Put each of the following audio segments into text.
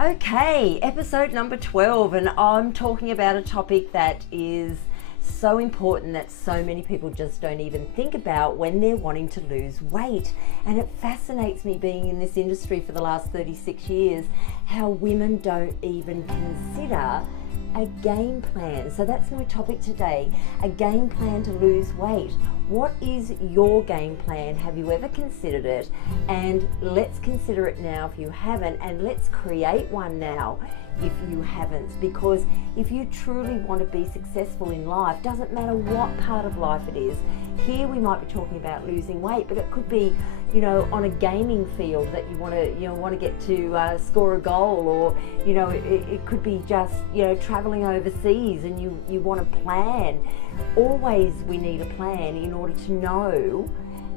Okay, episode number 12, and I'm talking about a topic that is so important that so many people just don't even think about when they're wanting to lose weight. And it fascinates me, being in this industry for the last 36 years, how women don't even consider a game plan. So that's my topic today, a game plan to lose weight. What is your game plan? Have you ever considered it? And let's consider it now if you haven't, and let's create one now if you haven't, because if you truly want to be successful in life, doesn't matter what part of life it is. Here we might be talking about losing weight, but it could be, you know, on a gaming field that you want to get to score a goal, or it could be just traveling overseas and you want to plan. Always we need a plan in order to know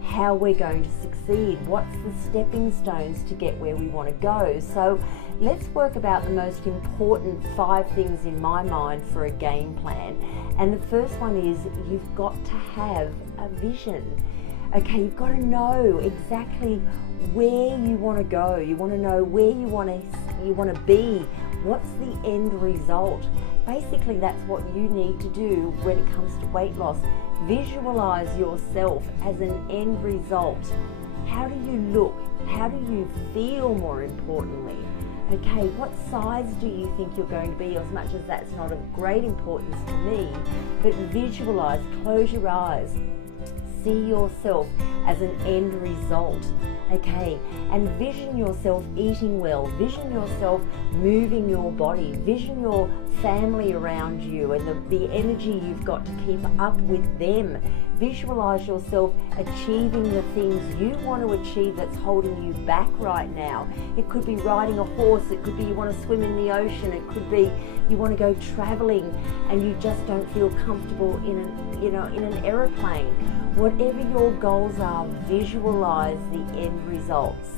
how we're going to succeed. What's the stepping stones to get where we want to go? So let's work about the most important 5 things in my mind for a game plan. And the first one is you've got to have a vision. Okay, you've got to know exactly where you want to go. You want to know where you want to be. What's the end result? Basically, that's what you need to do when it comes to weight loss. Visualize yourself as an end result. How do you look? How do you feel, more importantly? Okay, what size do you think you're going to be? As much as that's not of great importance to me, but visualize, close your eyes, see yourself as an end result. Okay, and vision yourself eating well, vision yourself moving your body, vision your family around you and the energy you've got to keep up with them. Visualize yourself achieving the things you want to achieve that's holding you back right now. It could be riding a horse, it could be you want to swim in the ocean, it could be you want to go traveling and you just don't feel comfortable in an aeroplane. Whatever your goals are, visualize the end results.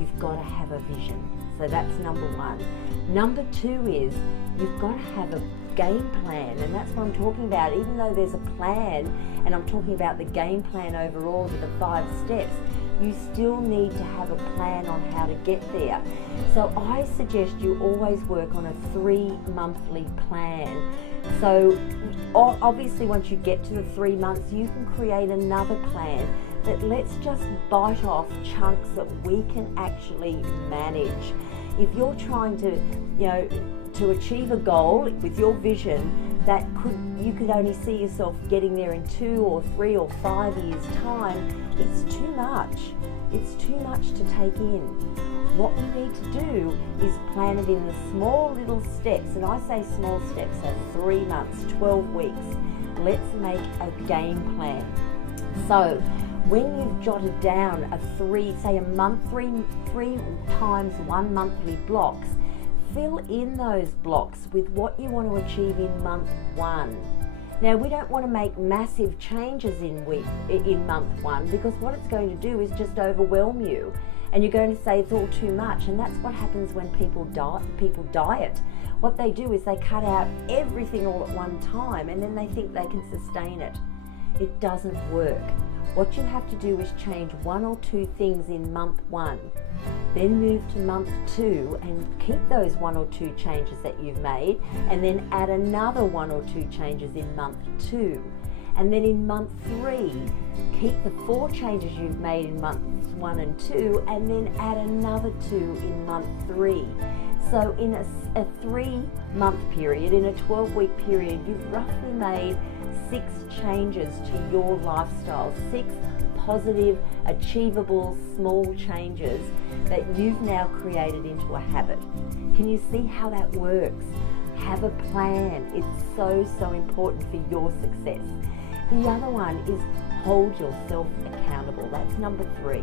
You've got to have a vision. So that's number 1. Number 2 is you've got to have a game plan, and that's what I'm talking about. Even though there's a plan, and I'm talking about the game plan overall with the 5 steps, you still need to have a plan on how to get there. So I suggest you always work on a 3-monthly plan. So obviously once you get to the 3 months, you can create another plan, but let's just bite off chunks that we can actually manage. If you're trying to achieve a goal with your vision that you could only see yourself getting there in 2 or 3 or 5 years' time, it's too much. It's too much to take in. What we need to do is plan it in the small little steps, and I say small steps, so 3 months, 12 weeks. Let's make a game plan. So when you've jotted down say a month, three times 1 monthly blocks, fill in those blocks with what you want to achieve in month 1. Now, we don't want to make massive changes in month 1, because what it's going to do is just overwhelm you, and you're going to say it's all too much. And that's what happens when people diet. What they do is they cut out everything all at one time, and then they think they can sustain it. It doesn't work. What you have to do is change 1 or 2 things in month 1, then move to month 2 and keep those 1 or 2 changes that you've made, and then add another 1 or 2 changes in month 2. And then in month 3, keep the 4 changes you've made in months 1 and 2, and then add another 2 in month 3. So in a 3-month period, in a 12-week period, you've roughly made 6 changes to your lifestyle, 6 positive, achievable, small changes that you've now created into a habit. Can you see how that works? Have a plan. It's so, so important for your success. The other one is hold yourself accountable. That's number 3.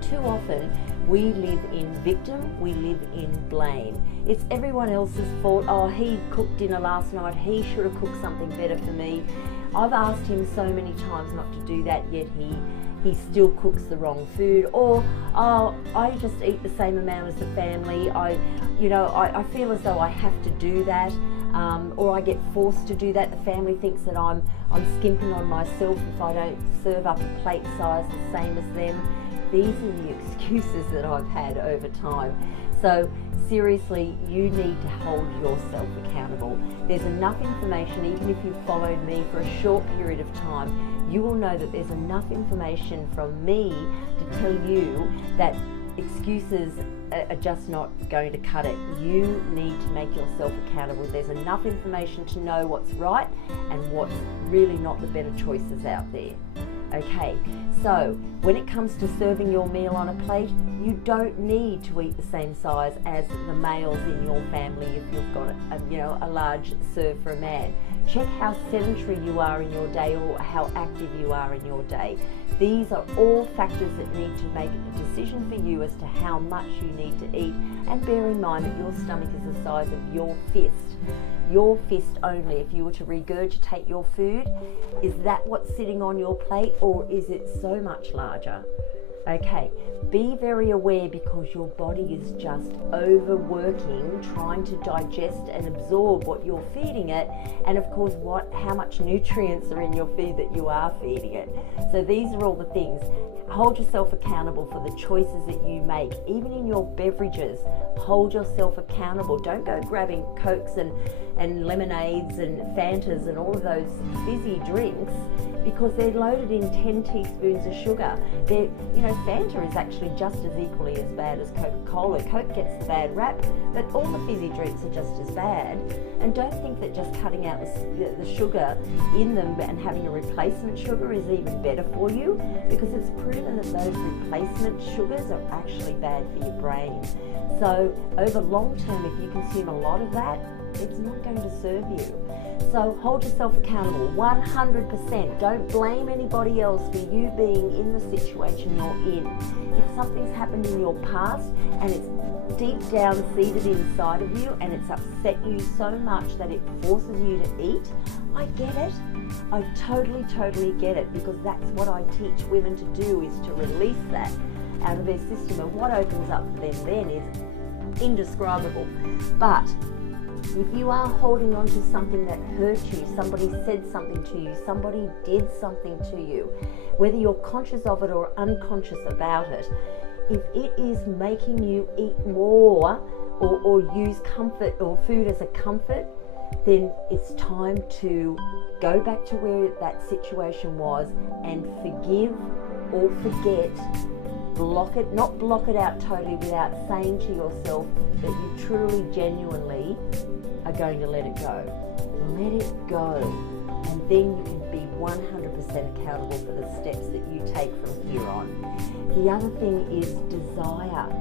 Too often we live in victim, we live in blame. It's everyone else's fault. Oh, he cooked dinner last night, he should have cooked something better for me. I've asked him so many times not to do that, yet he still cooks the wrong food. Or, oh, I just eat the same amount as the family. I feel as though I have to do that. Or I get forced to do that. The family thinks that I'm skimping on myself if I don't serve up a plate size the same as them. these are the excuses that I've had over time. So seriously, you need to hold yourself accountable. There's enough information, even if you've followed me for a short period of time, you will know that there's enough information from me to tell you that excuses are just not going to cut it. You need to make yourself accountable. There's enough information to know what's right and what's really not the better choices out there. Okay, so when it comes to serving your meal on a plate, you don't need to eat the same size as the males in your family if you've got a large serve for a man. Check how sedentary you are in your day or how active you are in your day. These are all factors that need to make a decision for you as to how much you need to eat, and bear in mind that your stomach is the size of your fist. Your fist only. If you were to regurgitate your food, is that what's sitting on your plate, or is it so much larger? Okay, be very aware, because your body is just overworking, trying to digest and absorb what you're feeding it, and of course how much nutrients are in your food that you are feeding it. So these are all the things. Hold yourself accountable for the choices that you make. Even in your beverages, hold yourself accountable. Don't go grabbing Cokes and lemonades and Fantas and all of those fizzy drinks, because they're loaded in 10 teaspoons of sugar. Fanta is actually just as equally as bad as Coca-Cola. Coke gets the bad rap, but all the fizzy drinks are just as bad. And don't think that just cutting out the sugar in them and having a replacement sugar is even better for you, because it's proven that those replacement sugars are actually bad for your brain. So over long term, if you consume a lot of that, it's not going to serve you. So hold yourself accountable 100%. Don't blame anybody else for you being in the situation you're in. If something's happened in your past and it's deep down seated inside of you and it's upset you so much that it forces you to eat, I get it. I totally get it, because that's what I teach women to do, is to release that out of their system. And what opens up for them then is indescribable. But if you are holding on to something that hurt you, somebody said something to you, somebody did something to you, whether you're conscious of it or unconscious about it, if it is making you eat more or use comfort or food as a comfort, then it's time to go back to where that situation was and forgive or forget. Block it, not block it out totally, without saying to yourself that you truly, genuinely are going to let it go. Let it go, and then you can be 100% accountable for the steps that you take from here on. The other thing is desire.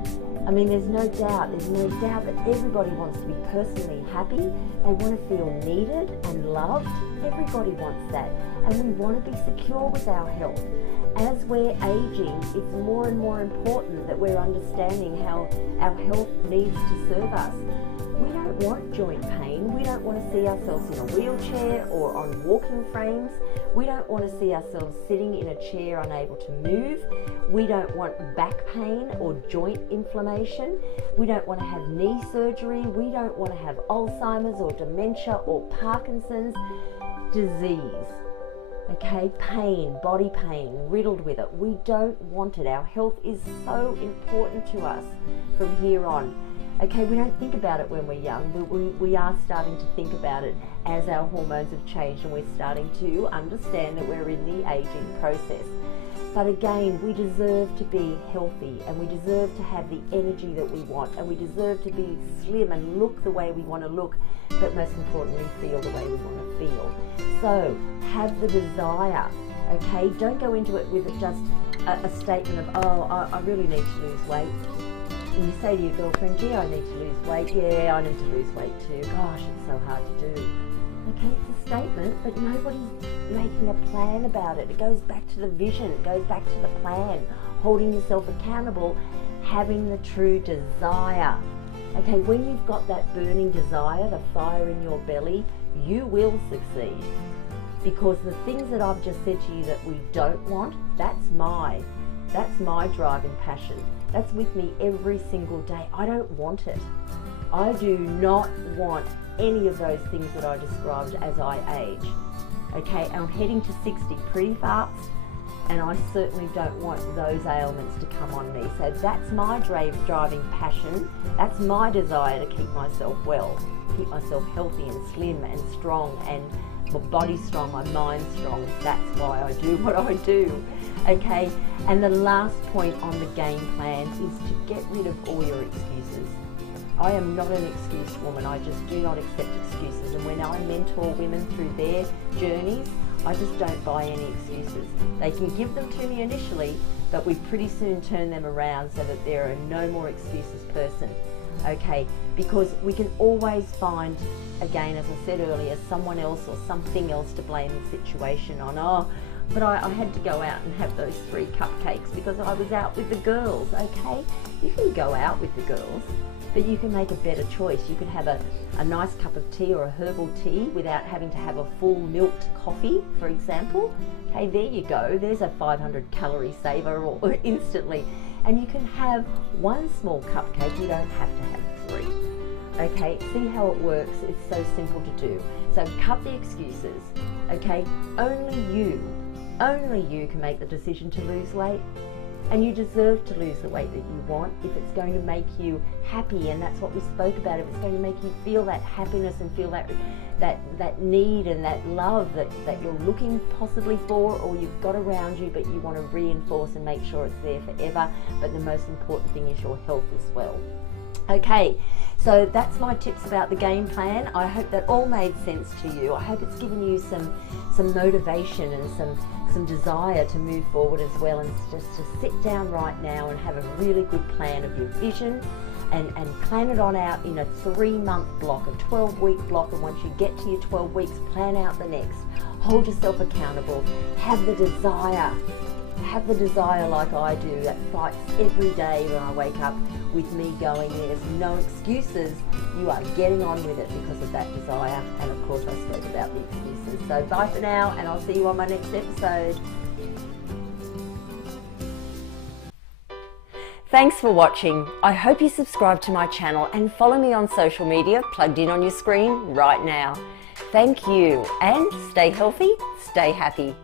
I mean, there's no doubt that everybody wants to be personally happy. They want to feel needed and loved. Everybody wants that. And we want to be secure with our health. As we're aging, it's more and more important that we're understanding how our health needs to serve us. We don't want joint pain. We don't want to see ourselves in a wheelchair or on walking frames. We don't want to see ourselves sitting in a chair unable to move. We don't want back pain or joint inflammation. We don't want to have knee surgery. We don't want to have Alzheimer's or dementia or Parkinson's disease. Okay, pain, body pain, riddled with it. We don't want it. Our health is so important to us from here on. Okay, we don't think about it when we're young, but we are starting to think about it as our hormones have changed and we're starting to understand that we're in the aging process. But again, we deserve to be healthy, and we deserve to have the energy that we want, and we deserve to be slim and look the way we want to look, but most importantly, feel the way we want to feel. So have the desire, okay? Don't go into it with just a statement of, oh, I really need to lose weight. And you say to your girlfriend, gee, I need to lose weight. Yeah, I need to lose weight too. Gosh, it's so hard to do. Okay, it's a statement, but nobody's making a plan about it. It goes back to the vision. It goes back to the plan. Holding yourself accountable, having the true desire. Okay, when you've got that burning desire, the fire in your belly, you will succeed. Because the things that I've just said to you that we don't want, that's my driving passion. That's with me every single day. I don't want it. I do not want any of those things that I described as I age. Okay, I'm heading to 60 pretty fast, and I certainly don't want those ailments to come on me. So that's my driving passion. That's my desire to keep myself well, keep myself healthy and slim and strong, and my body strong, my mind strong. That's why I do what I do. Okay, and the last point on the game plan is to get rid of all your excuses. I am not an excuse woman. I just do not accept excuses. And when I mentor women through their journeys, I just don't buy any excuses. They can give them to me initially, but we pretty soon turn them around so that there are no more excuses person. Okay, because we can always find, again, as I said earlier, someone else or something else to blame the situation on. Oh, but I had to go out and have those 3 cupcakes because I was out with the girls. Okay, you can go out with the girls, but you can make a better choice. You could have a nice cup of tea or a herbal tea without having to have a full milked coffee, for example. Okay, there you go. There's a 500 calorie saver or instantly. And you can have 1 small cupcake. You don't have to have 3. Okay, see how it works? It's so simple to do. So cut the excuses. Okay, only you can make the decision to lose weight. And you deserve to lose the weight that you want if it's going to make you happy, and that's what we spoke about. If it's going to make you feel that happiness and feel that need and that love that you're looking possibly for, or you've got around you, but you want to reinforce and make sure it's there forever. But the most important thing is your health as well. Okay, so that's my tips about the game plan. I hope that all made sense to you. I hope it's given you some motivation and some desire to move forward as well, and just to sit down right now and have a really good plan of your vision and plan it on out in a 3-month block, a 12-week block, and once you get to your 12 weeks, plan out the next. Hold yourself accountable. Have the desire like I do, that fights every day when I wake up with me going, there's no excuses. You are getting on with it because of that desire. And of course I spoke about the excuses. So bye for now, and I'll see you on my next episode. Thanks for watching. I hope you subscribe to my channel and follow me on social media plugged in on your screen right now. Thank you, and stay healthy, stay happy.